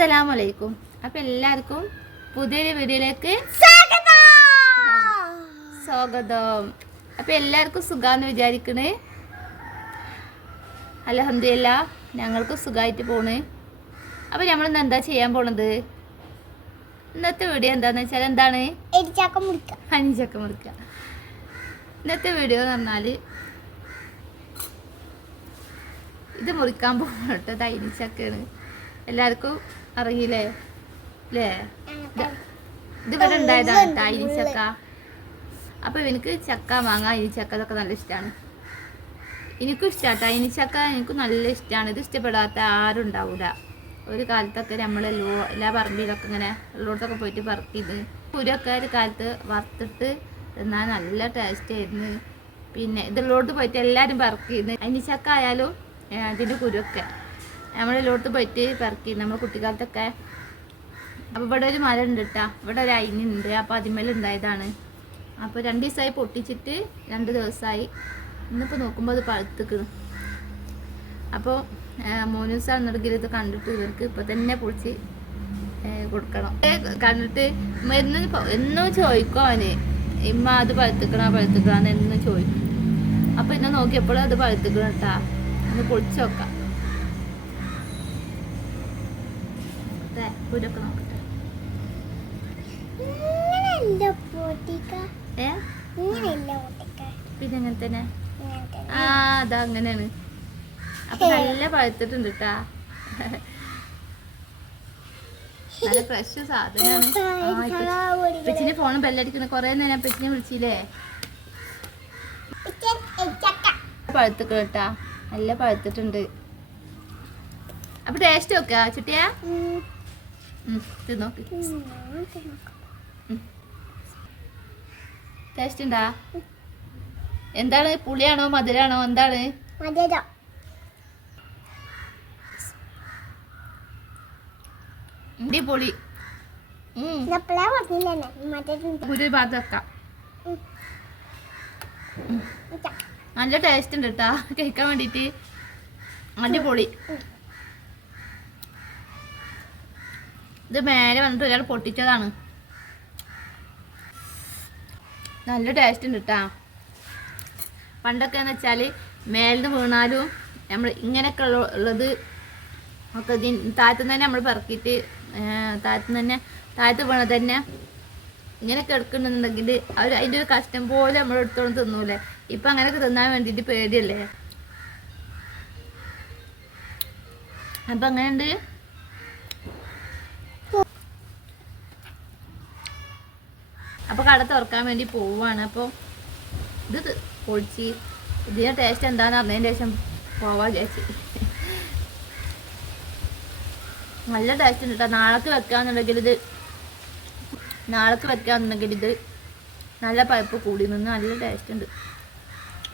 അസ്സലാമലൈക്കും. അപ്പൊ എല്ലാവർക്കും പുതിയൊരു വീഡിയോയിലേക്ക് സ്വാഗതം. അപ്പൊ എല്ലാവർക്കും സുഖാന്ന് വിചാരിക്കണേ. അലഹമില്ല ഞങ്ങൾക്ക് സുഖമായിട്ട് പോണ്. അപ്പൊ നമ്മളിന്ന് എന്താ ചെയ്യാൻ പോണത്? ഇന്നത്തെ വീഡിയോ എന്താന്ന് വെച്ചാൽ എന്താണ്? അഞ്ചക്ക മുറിക്ക. മുറിക്കുക ഇന്നത്തെ വീഡിയോ എന്ന് പറഞ്ഞാൽ ഇത് മുറിക്കാൻ പോകട്ടോ തൈനിച്ചക്കയാണ് എല്ലാവർക്കും അറിയില്ലേ? അല്ലേ ഇത് ഇവിടെ ഉണ്ടായതാണ് ചക്ക അപ്പൊ എനിക്ക് ചക്ക മാങ്ങ ഇരിച്ചക്ക ഇതൊക്കെ നല്ല ഇഷ്ടമാണ് എനിക്കും ഇഷ്ടമാണ് ചക്ക എനിക്ക് നല്ല ഇഷ്ടമാണ് ഇത് ഇഷ്ടപ്പെടാത്ത ആരും ഉണ്ടാവൂല. ഒരു കാലത്തൊക്കെ നമ്മൾ എല്ലാ പറമ്പിലൊക്കെ ഇങ്ങനെ ഉള്ളിടത്തൊക്കെ പോയിട്ട് പറക്കിയത് കുരൊക്കെ ഒരു കാലത്ത് വറുത്തിട്ട് എന്നാൽ നല്ല ടേസ്റ്റ് ആയിരുന്നു. പിന്നെ ഇതുള്ളോട്ട് പോയിട്ട് എല്ലാവരും പറക്കിയിരുന്നു അനിച്ചക്ക ആയാലും അതിന്റെ കുരുവൊക്കെ. നമ്മളിലോട്ട് പോയിട്ട് പറക്കി നമ്മൾ കുട്ടിക്കാലത്തൊക്കെ. അപ്പോൾ ഇവിടെ ഒരു മരം ഉണ്ട് കേട്ടോ ഇവിടെ ഒരു അയിനുണ്ട് അപ്പോൾ അതിന്മേൽ ഉണ്ടായതാണ് അപ്പോൾ രണ്ട് ദിവസമായി പൊട്ടിച്ചിട്ട് രണ്ട് ദിവസമായി ഇന്നിപ്പോൾ നോക്കുമ്പോൾ അത് പഴുത്തുക്കുന്നു അപ്പോൾ മൂന്ന് ദിവസം എന്നുണ്ടെങ്കിൽ ഇത് കണ്ടിട്ട് ഇവർക്ക് ഇപ്പം തന്നെ പൊളിച്ച് കൊടുക്കണം. കണ്ടിട്ട് എന്നും എന്നും ചോദിക്കും അവന്. ഇമ്മ അത് പഴുത്തുക്കണോ പഴുത്തുക്കണോ എന്നും ചോദിക്കും. അപ്പോൾ എന്നെ നോക്കിയപ്പോഴും അത് പഴുത്തുക്കണം കേട്ടാ ഒന്ന് പൊളിച്ച് നോക്കാം. ദേ, കുരൊക്കെ നോക്കട്ടെ പിന്നെ അങ്ങനെ തന്നെ. ആ അതാ അങ്ങനെയാണ്. അപ്പൊ നല്ല പഴുത്തിട്ടുണ്ട് കേട്ടാ നല്ല ഫ്രഷ് സാധനമാണ്. പെച്ചിന്റെ ഫോൺ ബെല്ലടിക്കുന്ന കൊറേ നേരം പെച്ചിനെ വിളിച്ചില്ലേ. പഴുത്തിട്ട് കേട്ടാ നല്ല പഴുത്തിട്ടുണ്ട്. അപ്പൊ ടേസ്റ്റ് നോക്കാ ചുട്ടിയാ? ഉം. ഉം, ഇത് നോക്ക് ഉം, നമുക്ക് നോക്കാം. ടേസ്റ്റ് ഉണ്ടാ? എന്താണ്? പുളിയാണോ? മധുരാണോ? എന്താണ്? വെക്കാം. നല്ല ടേസ്റ്റ് ഉണ്ട് കേട്ടാ കേക്കാൻ വേണ്ടിട്ട് അടിപൊളി. ഇത് മേലെ വന്നിട്ട് ഒരാൾ പൊട്ടിച്ചതാണ്. നല്ല ടേസ്റ്റ് ഉണ്ട് കേട്ടാ പണ്ടൊക്കെ എന്ന് വെച്ചാൽ മേലിന്ന് വീണാലും നമ്മൾ ഇങ്ങനെയൊക്കെ ഉള്ള ഉള്ളത് ഒക്കെ താഴത്തു തന്നെ നമ്മൾ പെറുക്കിയിട്ട് താഴത്തു തന്നെ താഴത്ത് വീണത് തന്നെ ഇങ്ങനെയൊക്കെ എടുക്കുന്നുണ്ടെങ്കിൽ അവർ അതിന്റെ ഒരു കഷ്ടം പോലെ നമ്മൾ എടുത്തോണ്ട് തിന്നൂലേ. ഇപ്പം അങ്ങനെയൊക്കെ തിന്നാൻ വേണ്ടിയിട്ട് പേടിയല്ലേ? അപ്പം അങ്ങനെയുണ്ട് അപ്പോൾ കട തുറക്കാൻ വേണ്ടി പോവുകയാണ് അപ്പോൾ ഇത് പൊളിച്ച്. ഇതിന്റെ ടേസ്റ്റ് എന്താണെന്ന് അറിഞ്ഞതിന് ശേഷം പോവാ ചേച്ചി നല്ല ടേസ്റ്റ് ഉണ്ട് കേട്ടോ നാളേക്ക് വെക്കാന്നുണ്ടെങ്കിൽ ഇത് നാളേക്ക് വെക്കാന്നുണ്ടെങ്കിൽ ഇത് നല്ല പൈപ്പ് കൂടി നിന്ന് നല്ല ടേസ്റ്റ് ഉണ്ട്.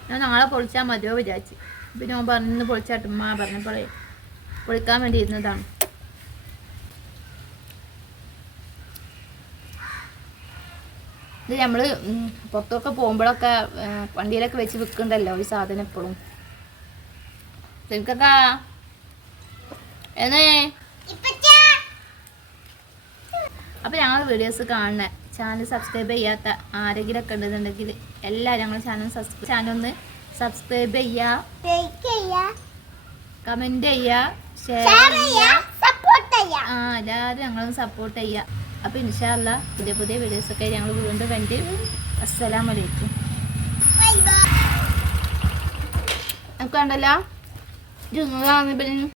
ഞാൻ നാളെ പൊളിച്ചാൽ മതിയോ വിചാരിച്ച്. പിന്നെ ഞാൻ പറഞ്ഞു പൊളിച്ചാട്ടുമ്മ പറഞ്ഞപ്പോഴേ പൊളിക്കാൻ വേണ്ടി ഇരുന്നതാണ്. ഇത് നമ്മൾ പുറത്തൊക്കെ പോകുമ്പോഴൊക്കെ വണ്ടിയിലൊക്കെ വെച്ച് വിൽക്കണ്ടല്ലോ ഈ സാധനം എപ്പോഴും ശരിക്കൊക്കെ എന്നേ. അപ്പോൾ ഞങ്ങൾ വീഡിയോസ് കാണണേ ചാനൽ സബ്സ്ക്രൈബ് ചെയ്യാത്ത ആരെങ്കിലും ഒക്കെ ഉണ്ടെന്നുണ്ടെങ്കിൽ എല്ലാവരും ഞങ്ങൾ ചാനൽ സബ്സ്ക്രൈബ് ചാനൽ ഒന്ന് സബ്സ്ക്രൈബ് ചെയ്യുക കമന്റ് ചെയ്യുക ഷെയർ ചെയ്യുക ചെയ്യാ, സപ്പോർട്ട് ചെയ്യാ. ആ എല്ലാവരും ഞങ്ങളൊന്ന് സപ്പോർട്ട് ചെയ്യുക അപ്പോൾ ഇൻഷാല്ല പുതിയ പുതിയ വീഡിയോസൊക്കെ ഞങ്ങൾ വീണ്ടും കണ്ട്. അസ്സലാമലൈക്കും. നമുക്ക് കണ്ടല്ലോ.